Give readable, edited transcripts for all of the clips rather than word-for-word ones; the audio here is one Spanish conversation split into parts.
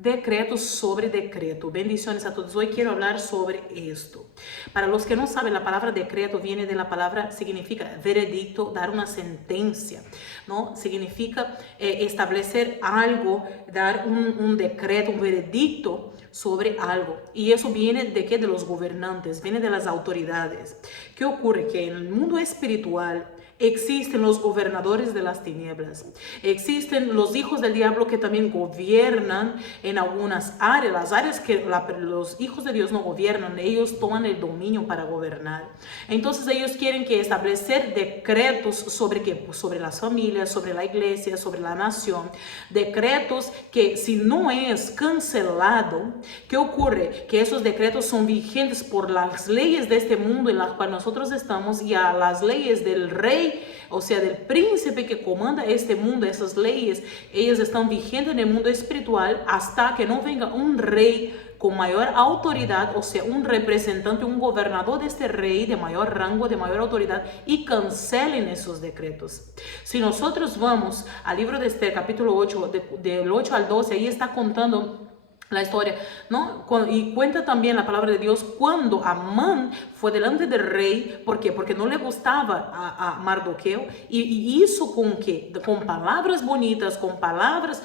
Decretos sobre decreto. Bendiciones a todos. Hoy quiero hablar sobre esto. Para los que no saben, la palabra decreto viene de la palabra, significa veredicto, dar una sentencia, ¿no? Significa establecer algo, dar un decreto, un veredicto sobre algo. Y eso viene de qué? De los gobernantes, viene de las autoridades. ¿Qué ocurre? Que en el mundo espiritual existen los gobernadores de las tinieblas, existen los hijos del diablo que también gobiernan en algunas áreas, las áreas que los hijos de Dios no gobiernan, ellos toman el dominio para gobernar. Entonces ellos quieren que establecer decretos sobre qué, pues sobre las familias, sobre la iglesia, sobre la nación, decretos que si no es cancelado, ¿qué ocurre? Que esos decretos son vigentes por las leyes de este mundo en las cuales nosotros estamos y a las leyes del rey, o sea, del príncipe que comanda este mundo. Esas leyes, ellas están vigentes en el mundo espiritual hasta que no venga un rey con mayor autoridad, o sea, un representante, un gobernador de este rey de mayor rango, de mayor autoridad, y cancelen esos decretos. Si nosotros vamos al libro de Esther, capítulo 8, del 8 al 12, ahí está contando la historia, ¿no? Y cuenta también la palabra de Dios cuando Amán fue delante del rey. ¿Por qué? Porque no le gustaba a Mardoqueo y hizo con que, con palabras bonitas, con palabras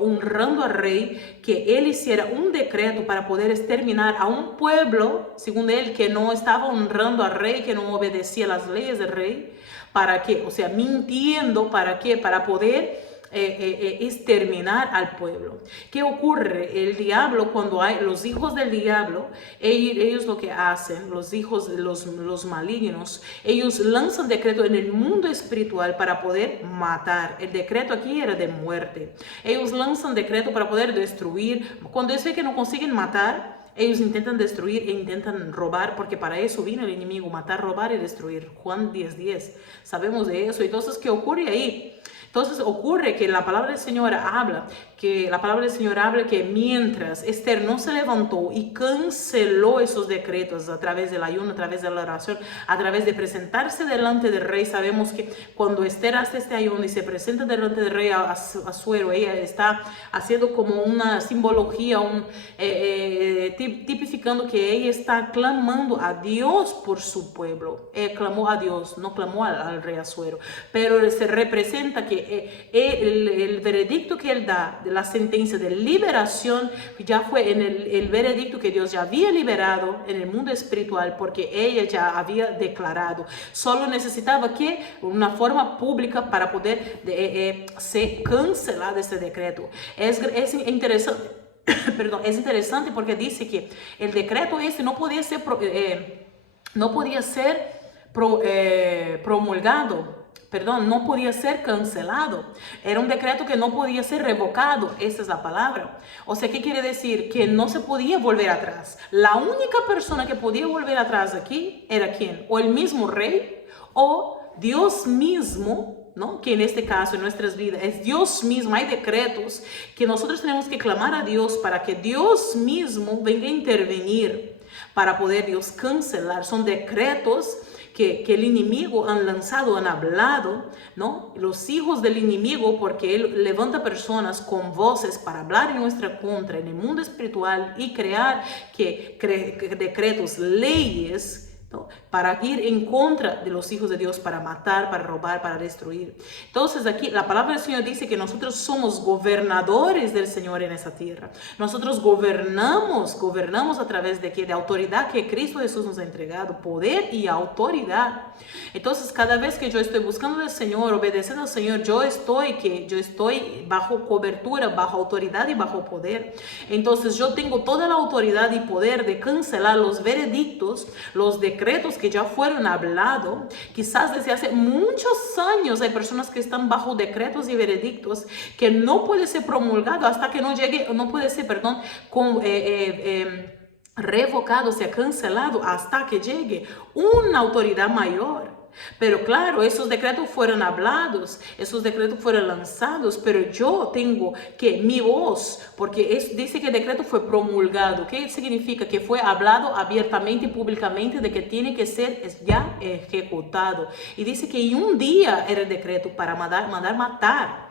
honrando al rey, que él hiciera un decreto para poder exterminar a un pueblo, según él, que no estaba honrando al rey, que no obedecía las leyes del rey. ¿Para qué? O sea, mintiendo. ¿Para qué? Para poder exterminar al pueblo. ¿Qué ocurre? El diablo, cuando hay los hijos del diablo, ellos lo que hacen, los hijos de los malignos, ellos lanzan decreto en el mundo espiritual para poder matar. El decreto aquí era de muerte. Ellos lanzan decreto para poder destruir. Cuando es que no consiguen matar, ellos intentan destruir e intentan robar, porque para eso vino el enemigo, matar, robar y destruir. Juan 10:10. Sabemos de eso. Entonces, ¿qué ocurre ahí? Entonces ocurre que la palabra del Señor habla que mientras Esther no se levantó y canceló esos decretos a través del ayuno, a través de la oración, a través de presentarse delante del rey, sabemos que cuando Esther hace este ayuno y se presenta delante del rey Asuero, ella está haciendo como una simbología, tipificando que ella está clamando a Dios por su pueblo. Clamó a Dios, no clamó al rey Asuero, pero se representa que el veredicto que él da, de la sentencia de liberación, ya fue en el veredicto que Dios ya había liberado en el mundo espiritual, porque ella ya había declarado. Solo necesitaba que una forma pública para poder ser cancelado ese decreto. Es interesante, perdón, es interesante porque dice que el decreto este no podía ser promulgado. Perdón, no podía ser cancelado. Era un decreto que no podía ser revocado. Esa es la palabra. O sea, ¿qué quiere decir? Que no se podía volver atrás. La única persona que podía volver atrás aquí era ¿quién? O el mismo rey o Dios mismo, ¿no? Que en este caso, en nuestras vidas, es Dios mismo. Hay decretos que nosotros tenemos que clamar a Dios para que Dios mismo venga a intervenir para poder Dios cancelar. Son decretos que el enemigo han lanzado, han hablado, ¿no? Los hijos del enemigo, porque él levanta personas con voces para hablar en nuestra contra en el mundo espiritual y crear decretos, leyes, ¿no? Para ir en contra de los hijos de Dios, para matar, para robar, para destruir. Entonces aquí la palabra del Señor dice que nosotros somos gobernadores del Señor en esa tierra. Nosotros gobernamos a través de ¿qué? De autoridad que Cristo Jesús nos ha entregado, poder y autoridad. Entonces cada vez que yo estoy buscando al Señor, obedeciendo al Señor, yo estoy bajo cobertura, bajo autoridad y bajo poder. Entonces yo tengo toda la autoridad y poder de cancelar los veredictos, los decretos que ya fueron hablados. Quizás desde hace muchos años hay personas que están bajo decretos y veredictos que no puede ser promulgado hasta que no llegue, no puede ser, perdón, revocado, sea cancelado hasta que llegue una autoridad mayor. Pero claro, esos decretos fueron hablados, esos decretos fueron lanzados, pero yo tengo que mi voz, porque dice que el decreto fue promulgado. ¿Qué significa? Que fue hablado abiertamente y públicamente de que tiene que ser ya ejecutado. Y dice que en un día era el decreto para mandar matar.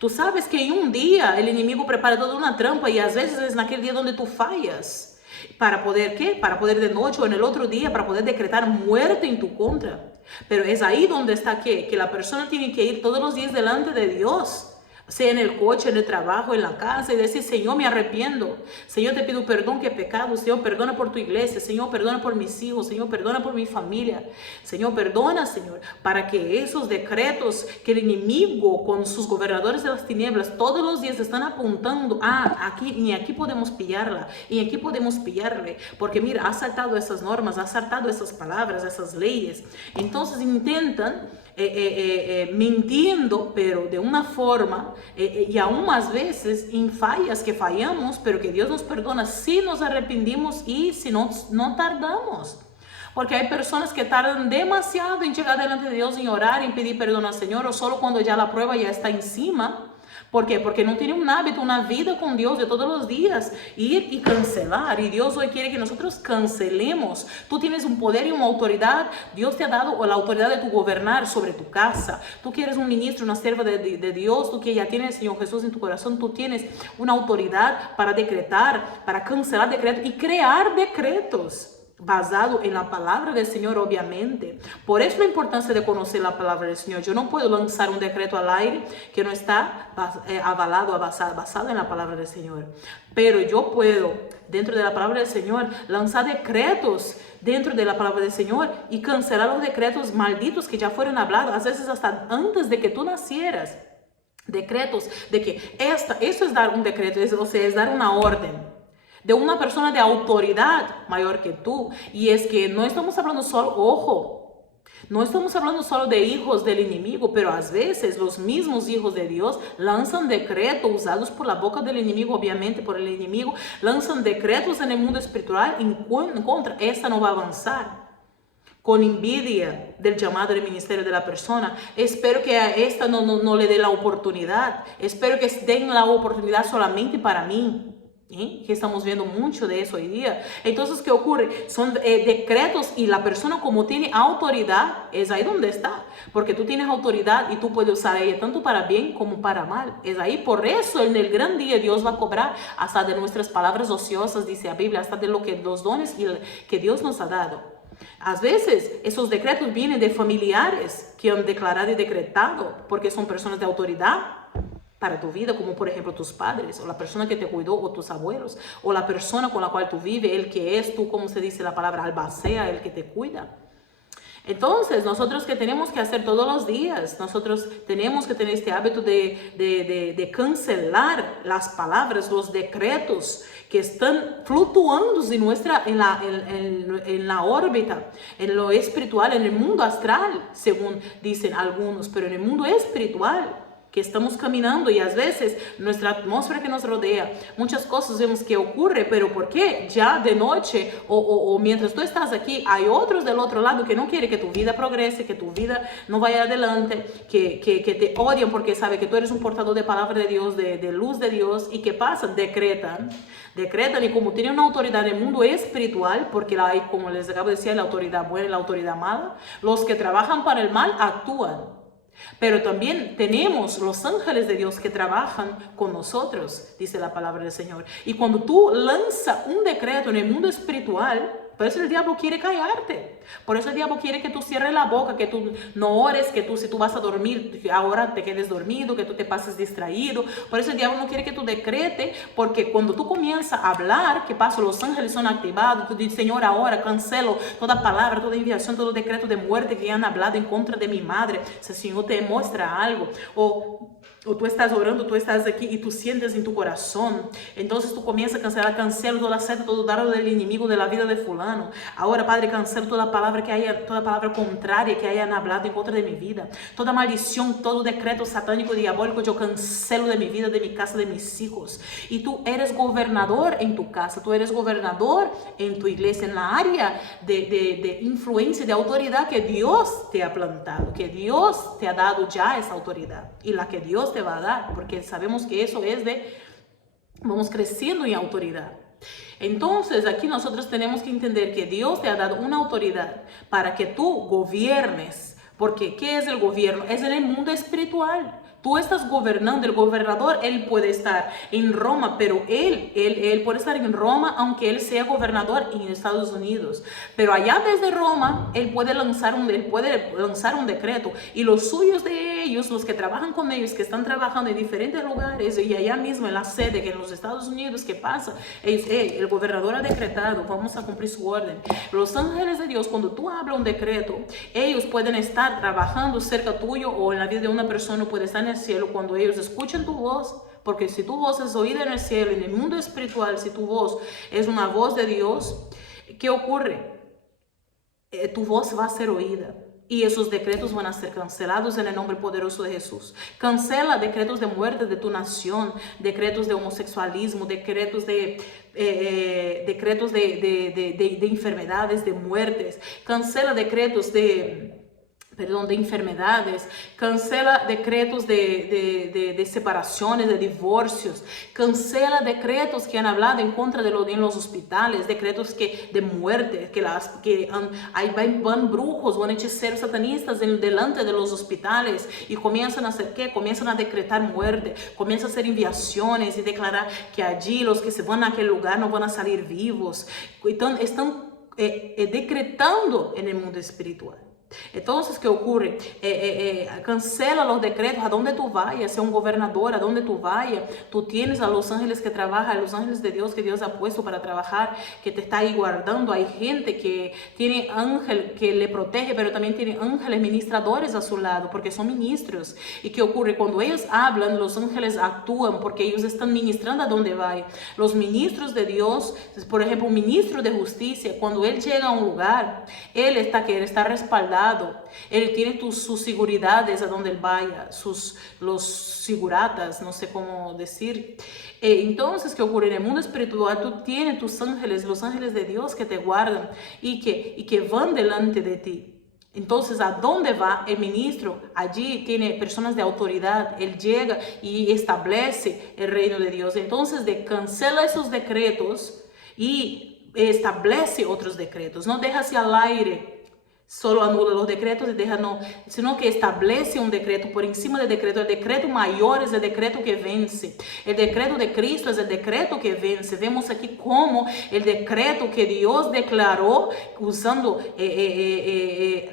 Tú sabes que en un día el enemigo prepara toda una trampa y a veces es en aquel día donde tú fallas. ¿Para poder qué? Para poder de noche o en el otro día, para poder decretar muerte en tu contra. Pero es ahí donde está que la persona tiene que ir todos los días delante de Dios. Sea en el coche, en el trabajo, en la casa, y decir, Señor, me arrepiento. Señor, te pido perdón que he pecado. Señor, perdona por tu iglesia. Señor, perdona por mis hijos. Señor, perdona por mi familia. Señor, perdona, Señor, para que esos decretos que el enemigo con sus gobernadores de las tinieblas todos los días están apuntando, aquí, ni aquí podemos pillarla, y aquí podemos pillarle, porque mira, ha saltado esas normas, ha saltado esas palabras, esas leyes. Entonces intentan mintiendo, pero de una forma, y aún más veces en fallas que fallamos, pero que Dios nos perdona si nos arrepentimos y si no tardamos. Porque hay personas que tardan demasiado en llegar delante de Dios, en orar, en pedir perdón al Señor, o solo cuando ya la prueba ya está encima. ¿Por qué? Porque no tiene un hábito, una vida con Dios de todos los días, ir y cancelar. Y Dios hoy quiere que nosotros cancelemos. Tú tienes un poder y una autoridad. Dios te ha dado la autoridad de tu gobernar sobre tu casa. Tú que eres un ministro, una sierva de Dios, tú que ya tienes el Señor Jesús en tu corazón, tú tienes una autoridad para decretar, para cancelar decretos y crear decretos. Basado en la palabra del Señor, obviamente. Por eso la importancia de conocer la palabra del Señor. Yo no puedo lanzar un decreto al aire que no está avalado, basado en la palabra del Señor. Pero yo puedo, dentro de la palabra del Señor, lanzar decretos dentro de la palabra del Señor y cancelar los decretos malditos que ya fueron hablados, a veces hasta antes de que tú nacieras. Decretos de que eso es dar un decreto, o sea, es dar una orden de una persona de autoridad mayor que tú. Y es que no estamos hablando solo, ojo, no estamos hablando solo de hijos del enemigo, pero a veces los mismos hijos de Dios lanzan decretos usados por la boca del enemigo, obviamente por el enemigo, lanzan decretos en el mundo espiritual en contra. Esta no va a avanzar. Con envidia del llamado del ministerio de la persona. Espero que a esta no le dé la oportunidad. Espero que den la oportunidad solamente para mí. Que estamos viendo mucho de eso hoy día. Entonces, ¿qué ocurre? Son decretos y la persona como tiene autoridad, es ahí donde está. Porque tú tienes autoridad y tú puedes usar ella tanto para bien como para mal. Es ahí, por eso en el gran día Dios va a cobrar hasta de nuestras palabras ociosas, dice la Biblia, hasta de lo que los dones que Dios nos ha dado. A veces esos decretos vienen de familiares que han declarado y decretado porque son personas de autoridad para tu vida, como por ejemplo tus padres, o la persona que te cuidó, o tus abuelos, o la persona con la cual tú vives, el que es tú, como se dice la palabra, albacea, el que te cuida. Entonces, nosotros que tenemos que hacer todos los días, nosotros tenemos que tener este hábito de cancelar las palabras, los decretos que están fluctuando en la órbita, en lo espiritual, en el mundo astral, según dicen algunos, pero en el mundo espiritual que estamos caminando, y a veces nuestra atmósfera que nos rodea, muchas cosas vemos que ocurre, pero ¿por qué? Ya de noche o mientras tú estás aquí, hay otros del otro lado que no quieren que tu vida progrese, que tu vida no vaya adelante, que te odian porque saben que tú eres un portador de palabra de Dios, de luz de Dios. ¿Y qué pasa? Decretan, y como tienen una autoridad en el mundo espiritual, porque hay, como les acabo de decir, la autoridad buena y la autoridad mala, los que trabajan para el mal actúan. Pero también tenemos los ángeles de Dios que trabajan con nosotros, dice la palabra del Señor. Y cuando tú lanzas un decreto en el mundo espiritual, por eso el diablo quiere callarte. Por eso el diablo quiere que tú cierres la boca, que tú no ores, que tú, si tú vas a dormir, ahora te quedes dormido, que tú te pases distraído. Por eso el diablo no quiere que tú decretes, porque cuando tú comienzas a hablar, ¿qué pasa? Los ángeles son activados. Tú dices, Señor, ahora cancelo toda palabra, toda enviación, todo decreto de muerte que han hablado en contra de mi madre. Si el Señor te muestra algo, o tú estás orando, tú estás aquí y tú sientes en tu corazón, entonces tú comienzas a cancelar, cancelo toda seta, todo dardo del enemigo de la vida de fulano. Ahora, Padre, cancelo toda palabra contraria que hayan hablado en contra de mi vida, toda maldición, todo decreto satánico, diabólico, yo cancelo de mi vida, de mi casa, de mis hijos. Y tú eres gobernador en tu casa, tú eres gobernador en tu iglesia, en la área de influencia, de autoridad que Dios te ha plantado, que Dios te ha dado ya esa autoridad, y la que Dios te va a dar, porque sabemos que eso es vamos creciendo en autoridad. Entonces aquí nosotros tenemos que entender que Dios te ha dado una autoridad para que tú gobiernes, porque ¿qué es el gobierno? Es en el mundo espiritual. Tú estás gobernando, el gobernador, él puede estar en Roma, pero él puede estar en Roma aunque él sea gobernador en Estados Unidos. Pero allá desde Roma, él puede lanzar un decreto y los suyos de ellos, los que trabajan con ellos, que están trabajando en diferentes lugares y allá mismo en la sede que en los Estados Unidos, ¿qué pasa? El gobernador ha decretado, vamos a cumplir su orden. Los ángeles de Dios, cuando tú hablas un decreto, ellos pueden estar trabajando cerca tuyo o en la vida de una persona, puede estar en el cielo. Cuando ellos escuchan tu voz, porque si tu voz es oída en el cielo, en el mundo espiritual, si tu voz es una voz de Dios, ¿qué ocurre? Tu voz va a ser oída. Y esos decretos van a ser cancelados en el nombre poderoso de Jesús. Cancela decretos de muerte de tu nación, decretos de homosexualismo, decretos de enfermedades, de muertes. Cancela decretos de enfermedades, cancela decretos de separaciones, de divorcios, cancela decretos que han hablado en contra en los hospitales, decretos de muerte, van brujos, van hechiceros satanistas delante de los hospitales y comienzan a hacer ¿qué? Comienzan a decretar muerte, comienzan a hacer enviaciones y declarar que allí los que se van a aquel lugar no van a salir vivos. Están decretando en el mundo espiritual. Entonces, ¿qué ocurre? Cancela los decretos. A donde tú vayas, sea un gobernador, a donde tú vayas, tú tienes a los ángeles que trabajan, a los ángeles de Dios que Dios ha puesto para trabajar, que te está ahí guardando. Hay gente que tiene ángel que le protege, pero también tiene ángeles ministradores a su lado, porque son ministros. ¿Y qué ocurre? Cuando ellos hablan, los ángeles actúan, porque ellos están ministrando a donde vayan. Los ministros de Dios, por ejemplo, un ministro de justicia, cuando él llega a un lugar, él está respaldado. Él tiene sus seguridades a donde él vaya, los seguratas, no sé cómo decir. Entonces, ¿qué ocurre? En el mundo espiritual tú tienes tus ángeles, los ángeles de Dios que te guardan y que van delante de ti. Entonces, ¿a dónde va el ministro? Allí tiene personas de autoridad. Él llega y establece el reino de Dios. Entonces, cancela esos decretos y establece otros decretos. No deja así al aire. Solo anula los decretos y sino que establece un decreto por encima del decreto. El decreto mayor es el decreto que vence. El decreto de Cristo es el decreto que vence. Vemos aquí cómo el decreto que Dios declaró usando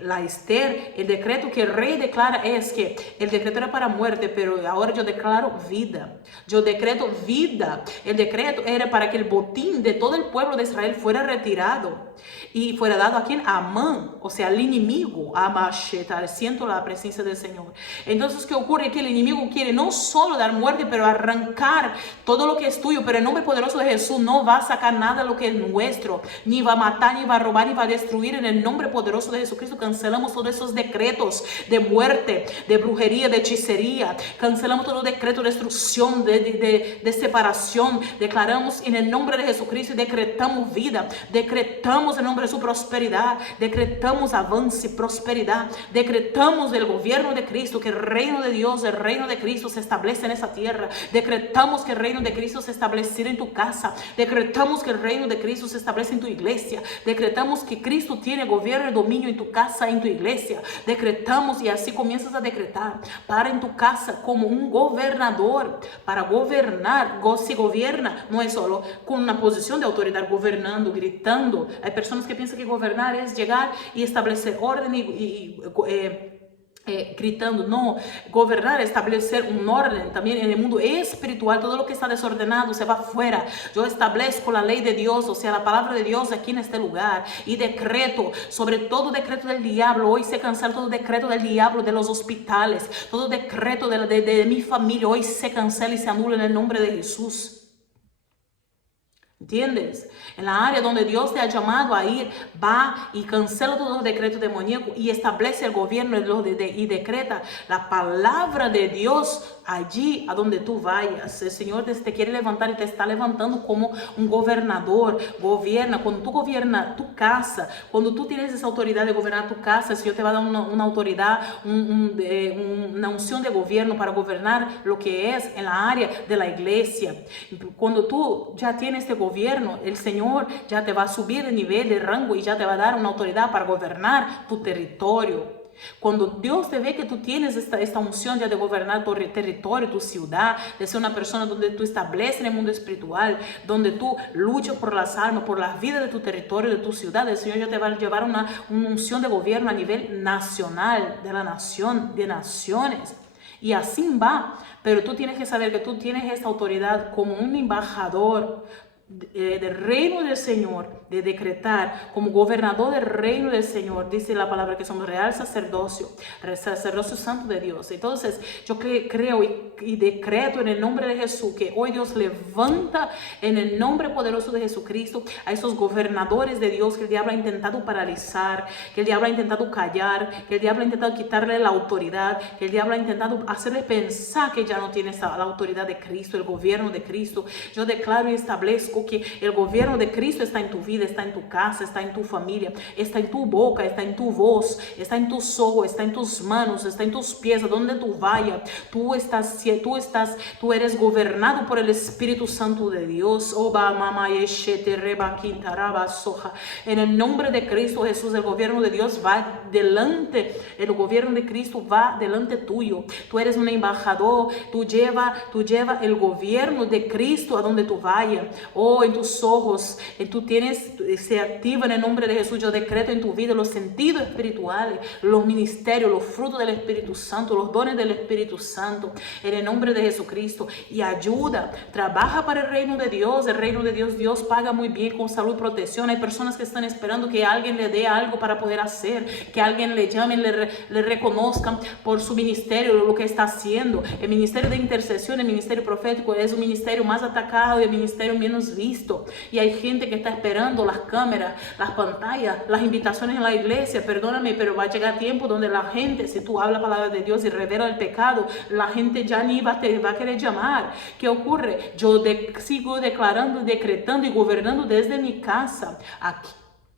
la Esther, el decreto que el rey declara es que el decreto era para muerte, pero ahora yo declaro vida. Yo decreto vida. El decreto era para que el botín de todo el pueblo de Israel fuera retirado y fuera dado a quien? A Amán, o sea, al enemigo, a Macheta. Siento la presencia del Señor. Entonces, ¿qué ocurre? Que el enemigo quiere no solo dar muerte, pero arrancar todo lo que es tuyo. Pero el nombre poderoso de Jesús no va a sacar nada de lo que es nuestro, ni va a matar, ni va a robar, ni va a destruir. En el nombre poderoso de Jesucristo cancelamos todos esos decretos de muerte, de brujería, de hechicería. Cancelamos todo decreto de destrucción, de separación. Declaramos en el nombre de Jesucristo y decretamos vida. Decretamos en nombre de su prosperidad. Decretamos avance, prosperidad. Decretamos el gobierno de Cristo, que el reino de Dios, el reino de Cristo se establece en esa tierra. Decretamos que el reino de Cristo se estableciera en tu casa. Decretamos que el reino de Cristo se establece en tu iglesia. Decretamos que Cristo tiene gobierno y dominio en tu casa, en tu iglesia. Decretamos y así comienzas a decretar. Para en tu casa como un gobernador. Para gobernar, se gobierna, no es solo con una posición de autoridad gobernando, gritando. Hay personas que piensan que gobernar es llegar y establecer orden gritando. No, gobernar, establecer un orden también en el mundo espiritual. Todo lo que está desordenado se va afuera. Yo establezco la ley de Dios, o sea, la palabra de Dios aquí en este lugar, y decreto sobre todo decreto del diablo. Hoy se cancela todo decreto del diablo, de los hospitales, todo decreto de mi familia. Hoy se cancela y se anula en el nombre de Jesús. ¿Entiendes? En la área donde Dios te ha llamado a ir, va y cancela todos los decretos demoníacos y establece el gobierno y decreta la palabra de Dios allí a donde tú vayas. El Señor te quiere levantar y te está levantando como un gobernador. Gobierna. Cuando tú gobiernas tu casa, cuando tú tienes esa autoridad de gobernar tu casa, el Señor te va a dar una autoridad, una unción de gobierno para gobernar lo que es en la área de la iglesia. Cuando tú ya tienes este gobierno, el Señor ya te va a subir de nivel, de rango, y ya te va a dar una autoridad para gobernar tu territorio. Cuando Dios te ve que tú tienes esta unción ya de gobernar tu territorio, tu ciudad, de ser una persona donde tú estableces en el mundo espiritual, donde tú luchas por las almas, por la vida de tu territorio, de tu ciudad, el Señor ya te va a llevar una unción de gobierno a nivel nacional, de la nación, de naciones. Y así va, pero tú tienes que saber que tú tienes esta autoridad como un embajador del reino del Señor, de decretar como gobernador del reino del Señor. Dice la palabra que somos real sacerdocio santo de Dios. Entonces yo creo y decreto en el nombre de Jesús que hoy Dios levanta en el nombre poderoso de Jesucristo a esos gobernadores de Dios que el diablo ha intentado paralizar, que el diablo ha intentado callar, que el diablo ha intentado quitarle la autoridad, que el diablo ha intentado hacerle pensar que ya no tiene la autoridad de Cristo, el gobierno de Cristo. Yo declaro y establezco que el gobierno de Cristo está en tu vida, está en tu casa, está en tu familia, está en tu boca, está en tu voz, está en tus ojos, está en tus manos, está en tus pies, a donde tú vayas. Tú eres gobernado por el Espíritu Santo de Dios. En el nombre de Cristo Jesús, el gobierno de Dios va delante, el gobierno de Cristo va delante tuyo. Tú eres un embajador, tú lleva el gobierno de Cristo a donde tú vayas. En tus ojos, se activa en el nombre de Jesús. Yo decreto en tu vida los sentidos espirituales, los ministerios, los frutos del Espíritu Santo, los dones del Espíritu Santo, en el nombre de Jesucristo. Y ayuda, trabaja para el reino de Dios. El reino de Dios, Dios paga muy bien con salud y protección. Hay personas que están esperando que alguien le dé algo para poder hacer, que alguien le llame, le reconozcan por su ministerio, lo que está haciendo. El ministerio de intercesión, el ministerio profético es un ministerio más atacado y el ministerio menos visto, y hay gente que está esperando las cámaras, las pantallas, las invitaciones en la iglesia. Perdóname, pero va a llegar tiempo donde la gente, si tú hablas la palabra de Dios y revela el pecado, la gente ya ni va a querer llamar. ¿Qué ocurre? Yo sigo declarando, decretando y gobernando desde mi casa.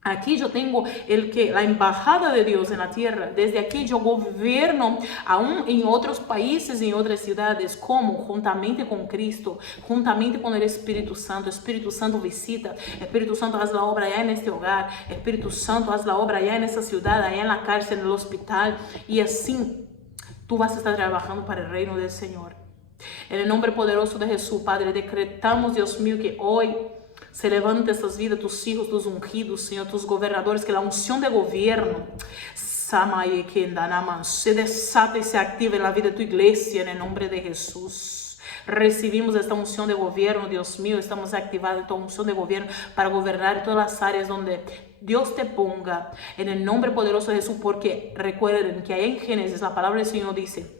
Aquí yo tengo la embajada de Dios en la tierra. Desde aquí yo gobierno aún en otros países, en otras ciudades, como juntamente con Cristo, juntamente con el Espíritu Santo. Espíritu Santo visita, Espíritu Santo haz la obra allá en este hogar, Espíritu Santo haz la obra allá en esa ciudad, allá en la cárcel, en el hospital, y así tú vas a estar trabajando para el reino del Señor. En el nombre poderoso de Jesús, Padre, decretamos, Dios mío, que hoy se levanta estas vidas, tus hijos, tus ungidos, Señor, tus gobernadores, que la unción de gobierno se desata y se activa en la vida de tu iglesia, en el nombre de Jesús. Recibimos esta unción de gobierno, Dios mío, estamos activados en tu unción de gobierno para gobernar todas las áreas donde Dios te ponga, en el nombre poderoso de Jesús, porque recuerden que ahí en Génesis la palabra del Señor dice: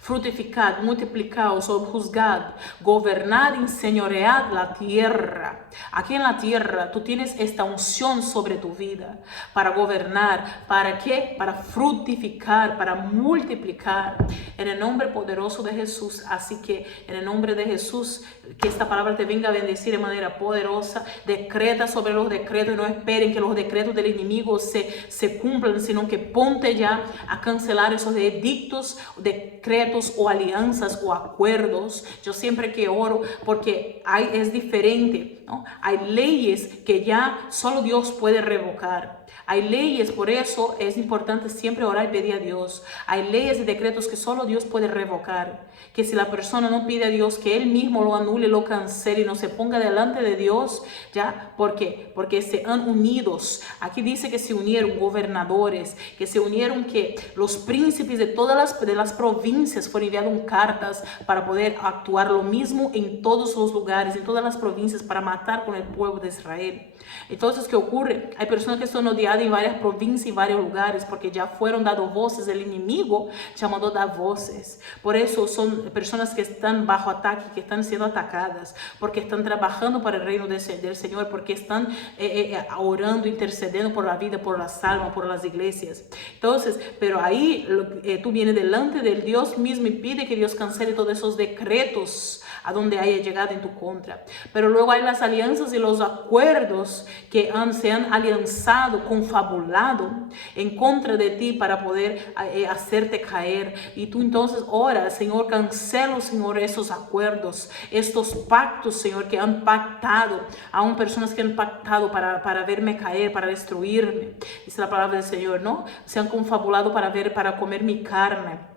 frutificad, multiplicad, sojuzgad, gobernad y señoread la tierra. Aquí en la tierra tú tienes esta unción sobre tu vida para gobernar. ¿Para qué? Para frutificar, para multiplicar. En el nombre poderoso de Jesús. Así que en el nombre de Jesús, que esta palabra te venga a bendecir de manera poderosa. Decreta sobre los decretos y no esperen que los decretos del enemigo se cumplan, sino que ponte ya a cancelar esos edictos, decretos o alianzas o acuerdos. Yo siempre que oro, porque es diferente, ¿no? Hay leyes que ya solo Dios puede revocar. Hay leyes, por eso es importante siempre orar y pedir a Dios. Hay leyes y decretos que solo Dios puede revocar. Que si la persona no pide a Dios que Él mismo lo anule, lo cancele y no se ponga delante de Dios, ¿ya? ¿Por qué? Porque se han unidos. Aquí dice que se unieron gobernadores, que se unieron, que los príncipes de todas las provincias fueron enviados cartas para poder actuar lo mismo en todos los lugares, en todas las provincias, para matar con el pueblo de Israel. Entonces, ¿qué ocurre? Hay personas que son odiadas en varias provincias y varios lugares porque ya fueron dadas voces. El enemigo ya mandó dar voces. Por eso son personas que están bajo ataque, que están siendo atacadas, porque están trabajando para el reino del Señor, porque están orando, intercediendo por la vida, por las almas, por las iglesias. Entonces, pero ahí tú vienes delante del Dios mismo y pide que Dios cancele todos esos decretos a donde haya llegado en tu contra. Pero luego hay las alianzas y los acuerdos que se han alianzado, confabulado en contra de ti para poder hacerte caer. Y tú entonces oras, Señor, cancelo, Señor, esos acuerdos, estos pactos, Señor, que han pactado, aún personas que han pactado para verme caer, para destruirme. Dice la palabra del Señor, ¿no? Se han confabulado para comer mi carne.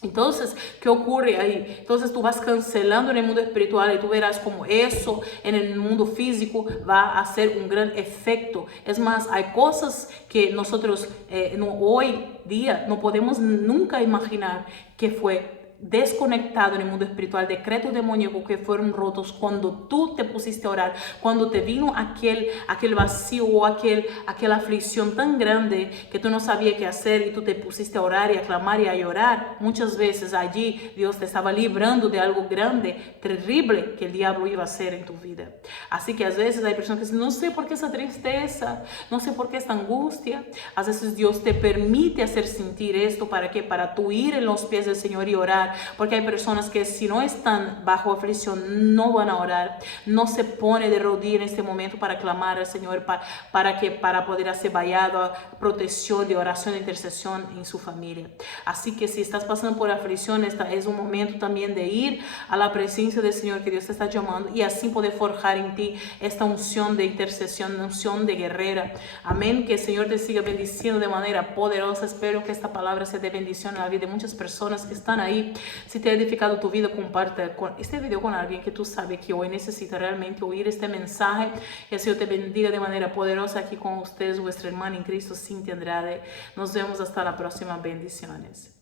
Entonces, ¿qué ocurre ahí? Entonces tú vas cancelando en el mundo espiritual y tú verás como eso en el mundo físico va a hacer un gran efecto. Es más, hay cosas que nosotros hoy día no podemos nunca imaginar que fue desconectado en el mundo espiritual, decretos demoníacos que fueron rotos cuando tú te pusiste a orar, cuando te vino aquel vacío o aquella aflicción tan grande que tú no sabías qué hacer y tú te pusiste a orar y a clamar y a llorar. Muchas veces allí Dios te estaba librando de algo grande, terrible que el diablo iba a hacer en tu vida. Así que a veces hay personas que dicen, no sé por qué esa tristeza, no sé por qué esta angustia. A veces Dios te permite hacer sentir esto, ¿para qué? Para tú ir en los pies del Señor y orar. Porque hay personas que si no están bajo aflicción no van a orar, no se pone de rodillas en este momento para clamar al Señor para poder hacer vallado, protección, de oración, de intercesión en su familia. Así que si estás pasando por aflicción, es un momento también de ir a la presencia del Señor que Dios te está llamando y así poder forjar en ti esta unción de intercesión, unción de guerrera. Amén. Que el Señor te siga bendiciendo de manera poderosa. Espero que esta palabra sea de bendición en la vida de muchas personas que están ahí. Si te ha edificado tu vida, comparte este video con alguien que tú sabes que hoy necesita realmente oír este mensaje. Y el Señor te bendiga de manera poderosa. Aquí con ustedes, vuestra hermana en Cristo, Cintia Andrade. Nos vemos hasta la próxima. Bendiciones.